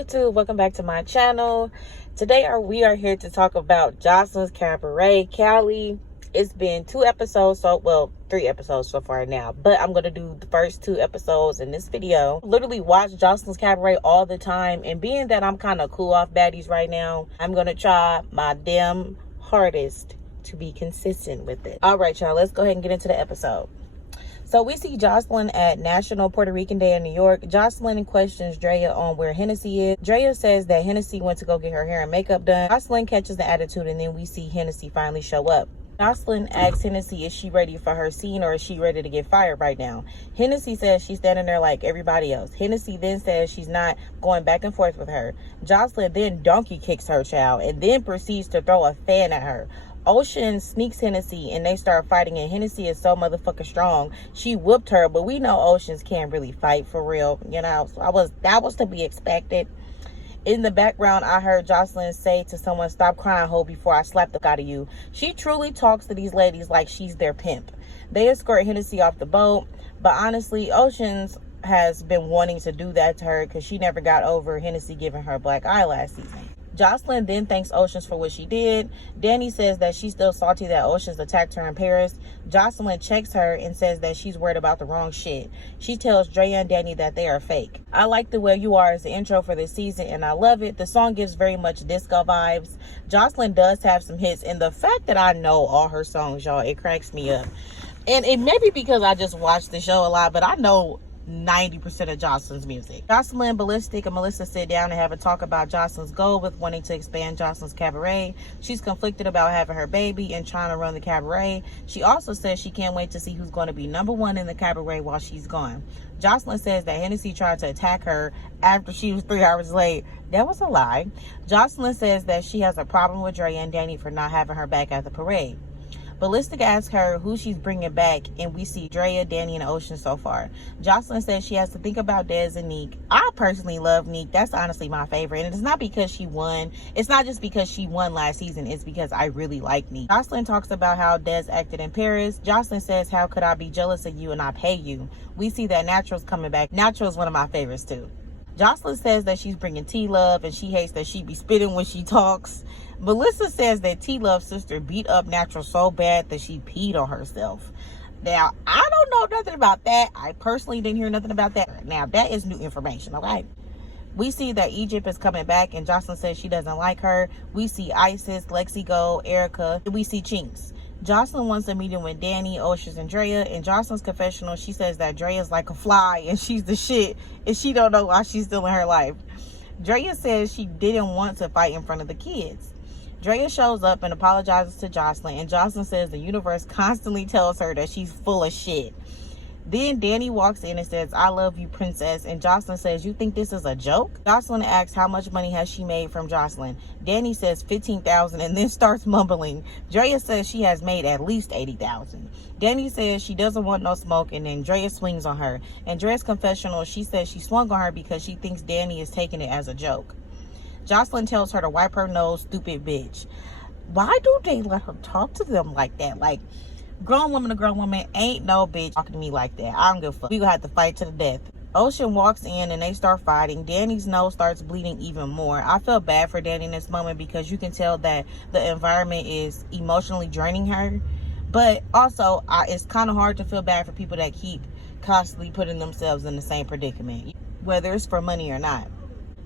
YouTube? Welcome back to my channel. Today we are here to talk about Joseline's Cabaret, Cali. It's been 2 episodes, well, 3 episodes so far now, but I'm gonna do the first 2 episodes in this video. Literally watch Joseline's Cabaret all the time, and being that I'm kind of cool off baddies right now, I'm gonna try my damn hardest to be consistent with it. All right, y'all, let's go ahead and get into the episode. So we see Joseline at National Puerto Rican Day in New York. Joseline questions Drea on where Hennessy is. Drea says that Hennessy went to go get her hair and makeup done. Joseline catches the attitude, and then we see Hennessy finally show up. Joseline asks Hennessy, is she ready for her scene or is she ready to get fired right now? Hennessy says she's standing there like everybody else. Hennessy then says she's not going back and forth with her. Joseline then donkey kicks her child and then proceeds to throw a fan at her. Ocean sneaks Hennessy and they start fighting, and Hennessy is so motherfucking strong. She whooped her, but we know Oceans can't really fight for real, you know. So that was to be expected. In the background, I heard Joseline say to someone, "Stop crying, ho, before I slap the fuck out of you." She truly talks to these ladies like she's their pimp. They escort Hennessy off the boat, but honestly, Oceans has been wanting to do that to her because she never got over Hennessy giving her a black eye last season. Joseline then thanks Oceans for what she did. Danny says that she's still salty that Oceans attacked her in Paris. Joseline checks her and says that she's worried about the wrong shit. She tells Drea and Danny that they are fake. I like the way you are as the intro for this season, and I love it. The song gives very much disco vibes. Joseline does have some hits, and the fact that I know all her songs, y'all, it cracks me up. And it may be because I just watch the show a lot, but I know 90% of Joseline's music. Joseline, Ballistic, and Melissa sit down and have a talk about Joseline's goal with wanting to expand Joseline's Cabaret. She's conflicted about having her baby and trying to run the cabaret. She also says she can't wait to see who's going to be #1 in the cabaret while she's gone. Joseline says that Hennessy tried to attack her after she was 3 hours late. That was a lie. Joseline says that she has a problem with Drea and Danny for not having her back at the parade. Ballistic asks her who she's bringing back, and we see Drea, Danny, and Ocean so far. Joseline says she has to think about Dez and Neek. I personally love Neek. That's honestly my favorite, and it's not because she won. It's not just because she won last season. It's because I really like Neek. Joseline talks about how Dez acted in Paris. Joseline says, how could I be jealous of you and I pay you? We see that Natural's coming back. Natural's one of my favorites too. Joseline says that she's bringing T-Love, and she hates that she be spitting when she talks. Melissa says that T-Love's sister beat up Natural so bad that she peed on herself. Now, I don't know nothing about that. I personally didn't hear nothing about that. Now, that is new information, okay? We see that Egypt is coming back, and Joseline says she doesn't like her. We see Isis, Lexie go, Erica, and we see Chinx. Joseline wants a meeting with Danny, Oceans, and Drea. In Joseline's confessional, she says that Drea's like a fly and she's the shit, and she don't know why she's still in her life. Drea says she didn't want to fight in front of the kids. Drea shows up and apologizes to Joseline, and Joseline says the universe constantly tells her that she's full of shit. Then Danny walks in and says, I love you, princess, and Joseline says, you think this is a joke? Joseline asks how much money has she made from Joseline. Danny says $15,000 and then starts mumbling. Drea says she has made at least $80,000. Danny says she doesn't want no smoke, and then Drea swings on her. In Drea's confessional, she says she swung on her because she thinks Danny is taking it as a joke. Joseline tells her to wipe her nose, stupid bitch. Why do they let her talk to them like that? Like, grown woman to grown woman, ain't no bitch talking to me like that. I don't give a fuck. We gonna have to fight to the death. Ocean walks in and they start fighting. Danny's nose starts bleeding even more. I feel bad for Danny in this moment because you can tell that the environment is emotionally draining her. But also, it's kind of hard to feel bad for people that keep constantly putting themselves in the same predicament, whether it's for money or not.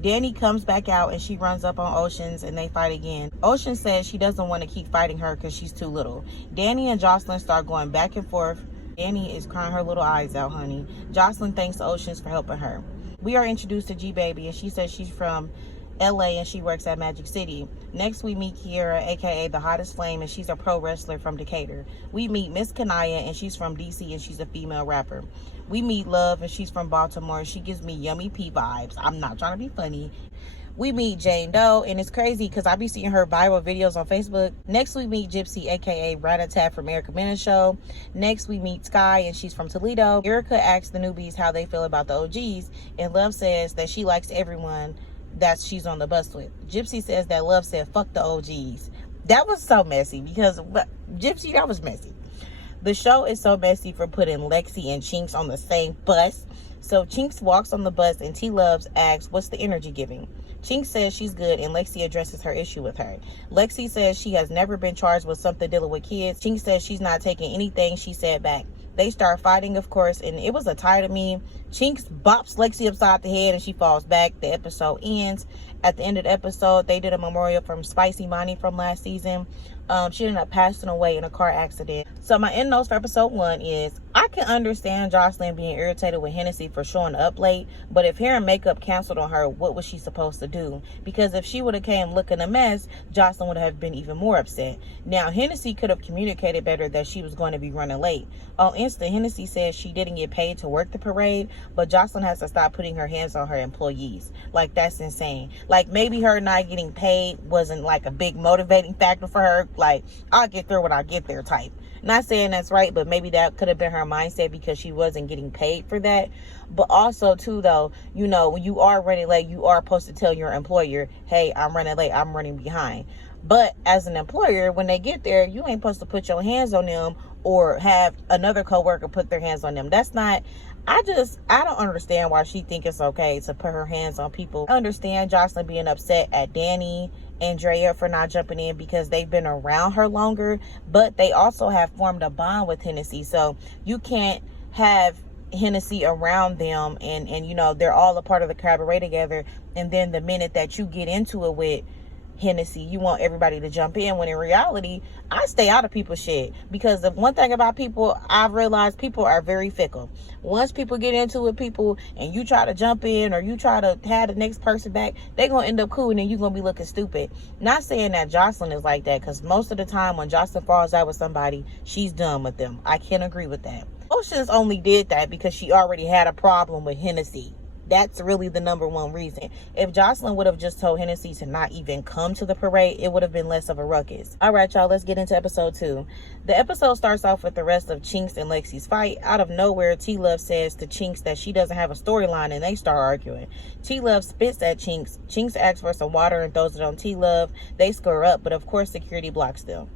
Danny comes back out and she runs up on Oceans and they fight again. Ocean says she doesn't want to keep fighting her because she's too little. Danny and Joseline start going back and forth. Danny is crying her little eyes out, honey. Joseline thanks Oceans for helping her. We are introduced to G-Baby, and she says she's from LA and she works at Magic City. Next we meet Kiera, aka the hottest flame, and she's a pro wrestler from Decatur. We meet Miss Kanaya, and she's from DC and she's a female rapper. We meet Love, and she's from Baltimore. She gives me Yummy P vibes. I'm not trying to be funny. We meet Jane Doe, and it's crazy because I be seeing her viral videos on Facebook. Next we meet Gypsy, aka Rat-a-tat from Erica Mena's show. Next we meet Sky, and she's from Toledo. Erica asks the newbies how they feel about the OGs, and Love says that she likes everyone that she's on the bus with. Gypsy says that Love said fuck the OGs. That was so messy because Gypsy, that was messy. The show is so messy for putting Lexie and Chinx on the same bus. So Chinx walks on the bus and T-Loves asks, what's the energy giving? Chinx says she's good, and Lexie addresses her issue with her. Lexie says she has never been charged with something dealing with kids. Chinx says she's not taking anything she said back. They start fighting, of course, and it was a tie to me. Chinx bops Lexie upside the head and she falls back. The episode ends. At the end of the episode, they did a memorial from Spicy Monty from last season. She ended up passing away in a car accident. So my end notes for episode 1 is, I can understand Joseline being irritated with Hennessy for showing up late, but if hair and makeup canceled on her, what was she supposed to do? Because if she would have came looking a mess, Joseline would have been even more upset. Now, Hennessy could have communicated better that she was going to be running late. On Insta, Hennessy says she didn't get paid to work the parade, but Joseline has to stop putting her hands on her employees. Like, that's insane. Like, maybe her not getting paid wasn't like a big motivating factor for her. Like, I'll get there when I get there type. Not saying that's right, but maybe that could have been her mindset because she wasn't getting paid for that. But also too, though, you know, when you are running late, you are supposed to tell your employer, hey, I'm running late, I'm running behind. But as an employer, when they get there, you ain't supposed to put your hands on them or have another coworker put their hands on them. That's not, I don't understand why she think it's okay to put her hands on people. I understand Joseline being upset at Danny and Drea for not jumping in because they've been around her longer, but they also have formed a bond with Hennessy. So you can't have Hennessy around them and you know, they're all a part of the cabaret together, and then the minute that you get into it with Hennessy, you want everybody to jump in, when in reality, I stay out of people's shit. Because the one thing about people, I've realized people are very fickle. Once people get into it with people and you try to jump in or you try to have the next person back, they're going to end up cool and then you're going to be looking stupid. Not saying that Joseline is like that, because most of the time when Joseline falls out with somebody, she's done with them. I can't agree with that. Oceans only did that because she already had a problem with Hennessy. That's really the number one reason. If Joseline would have just told Hennessy to not even come to the parade, it would have been less of a ruckus. All right, y'all, let's get into episode 2. The episode starts off with the rest of Chinx and Lexie's fight. Out of nowhere, Telovee says to Chinx that she doesn't have a storyline, and they start arguing. Telovee spits at Chinx. Chinx asks for some water and throws it on Telovee. They square up, but of course security blocks them.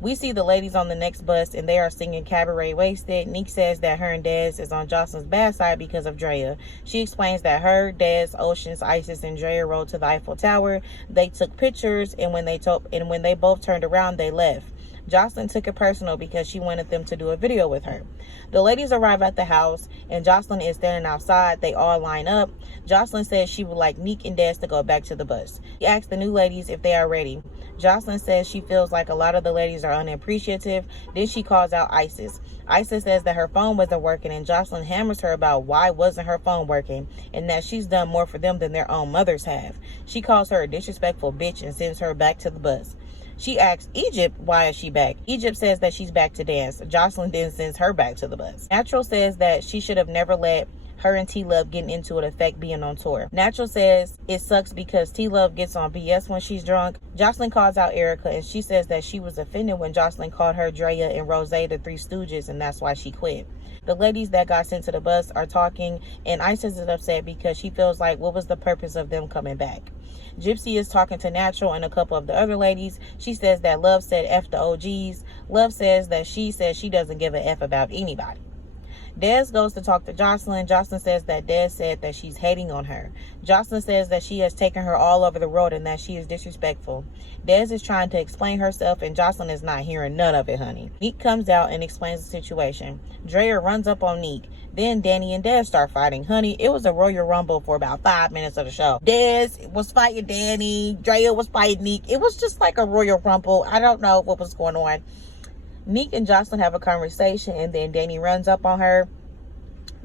We see the ladies on the next bus, and they are singing Cabaret Wasted. Nick says that her and Dez is on Joseline's bad side because of Drea. She explains that her, Dez, Oceans, Isis, and Drea rode to the Eiffel Tower. They took pictures, and when they both turned around, they left. Joseline took it personal because she wanted them to do a video with her. The ladies arrive at the house, and Joseline is standing outside. They all line up. Joseline says she would like Nick and Dez to go back to the bus. She asks the new ladies if they are ready. Joseline says she feels like a lot of the ladies are unappreciative. Then she calls out Isis. Isis says that her phone wasn't working, and Joseline hammers her about why wasn't her phone working and that she's done more for them than their own mothers have. She calls her a disrespectful bitch and sends her back to the bus. She asks Egypt why is she back. Egypt says that she's back to dance. Joseline then sends her back to the bus. Natural says that she should have never let her and Telovee getting into it affect being on tour. Natural says it sucks because Telovee gets on BS when she's drunk. Joseline calls out Erica, and she says that she was offended when Joseline called her Drea and Rose the Three Stooges, and that's why she quit. The ladies that got sent to the bus are talking, and Isis is upset because she feels like what was the purpose of them coming back. Gypsy is talking to Natural and a couple of the other ladies. She says that Love said F the OGs. Love says that she doesn't give a F about anybody. Dez goes to talk to Joseline. Joseline says that Dez said that she's hating on her. Joseline says that she has taken her all over the road and that she is disrespectful. Dez is trying to explain herself, and Joseline is not hearing none of it, honey. Neek comes out and explains the situation. Drea runs up on Neek. Then Danny and Dez start fighting. Honey, it was a Royal Rumble for about 5 minutes of the show. Dez was fighting Danny. Drea was fighting Neek. It was just like a Royal Rumble. I don't know what was going on. Neek and Joseline have a conversation, and then Danny runs up on her.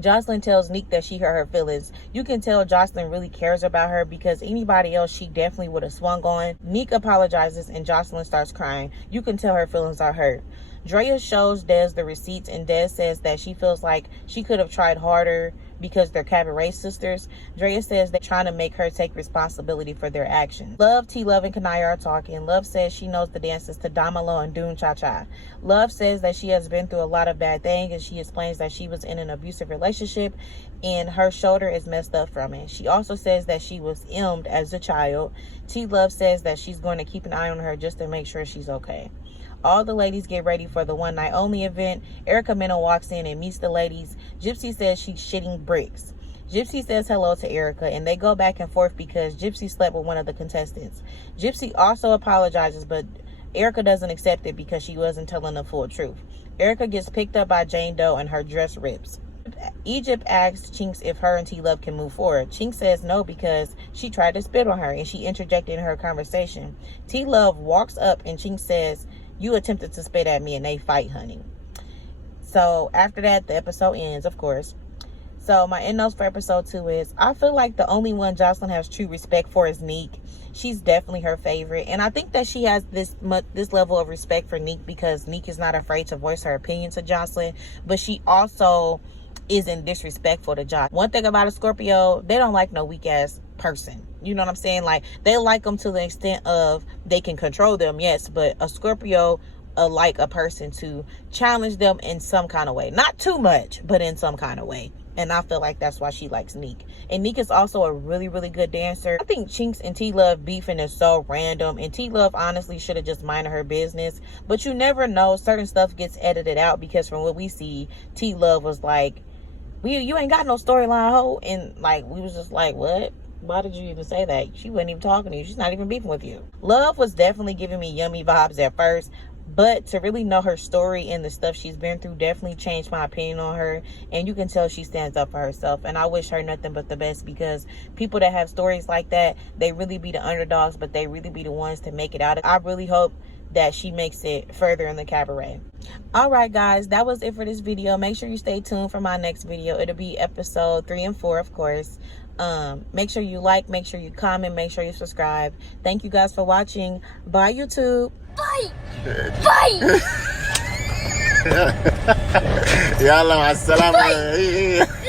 Joseline tells Neek that she hurt her feelings. You can tell Joseline really cares about her because anybody else she definitely would have swung on. Neek apologizes, and Joseline starts crying. You can tell her feelings are hurt. Drea shows Dez the receipts, and Dez says that she feels like she could have tried harder because they're Cabaret sisters. Drea says they're trying to make her take responsibility for their actions. Love, Telovee, and Kanaya are talking. Love says she knows the dances to Damalo and Doon Cha Cha. Love says that she has been through a lot of bad things, and she explains that she was in an abusive relationship and her shoulder is messed up from it. She also says that she was ilmed as a child. Telovee says that she's going to keep an eye on her just to make sure she's okay. All the ladies get ready for the one night only event. Erica Mena walks in and meets the ladies. Gypsy says she's shitting bricks. Gypsy says hello to Erica, and they go back and forth because Gypsy slept with one of the contestants. Gypsy also apologizes, but Erica doesn't accept it because she wasn't telling the full truth. Erica gets picked up by Jane Doe and her dress rips. Egypt asks Chinx if her and T-Love can move forward. Chinx says no because she tried to spit on her and she interjected in her conversation. T-Love walks up and Chinx says, "You attempted to spit at me," and they fight, honey. So after that, the episode ends, of course. So my end notes for episode 2 is, I feel like the only one Joseline has true respect for is Neek. She's definitely her favorite. And I think that she has this level of respect for Neek because Neek is not afraid to voice her opinion to Joseline. But she also isn't disrespectful to Joseline. One thing about a Scorpio, they don't like no weak ass person. You know what I'm saying? Like, they like them to the extent of they can control them, yes. But a Scorpio like a person to challenge them in some kind of way. Not too much, but in some kind of way. And I feel like that's why she likes Neek. And Neek is also a really, really good dancer. I think Chinx and T-Love beefing is so random. And T-Love honestly should have just minded her business. But you never know. Certain stuff gets edited out because from what we see, T-Love was like, you ain't got no storyline, ho. And like, we was just like, what? Why did you even say that? She wasn't even talking to you. She's not even beefing with you. Love was definitely giving me yummy vibes at first. But to really know her story and the stuff she's been through definitely changed my opinion on her. And you can tell she stands up for herself. And I wish her nothing but the best because people that have stories like that, they really be the underdogs, but they really be the ones to make it out. I really hope that she makes it further in the cabaret. All right, guys, that was it for this video. Make sure you stay tuned for my next video. It'll be episode 3 and 4, of course. Make sure you like, make sure you comment, make sure you subscribe. Thank you guys for watching. Bye, YouTube. Bye. Bye. Yalla, assalamu alaikum.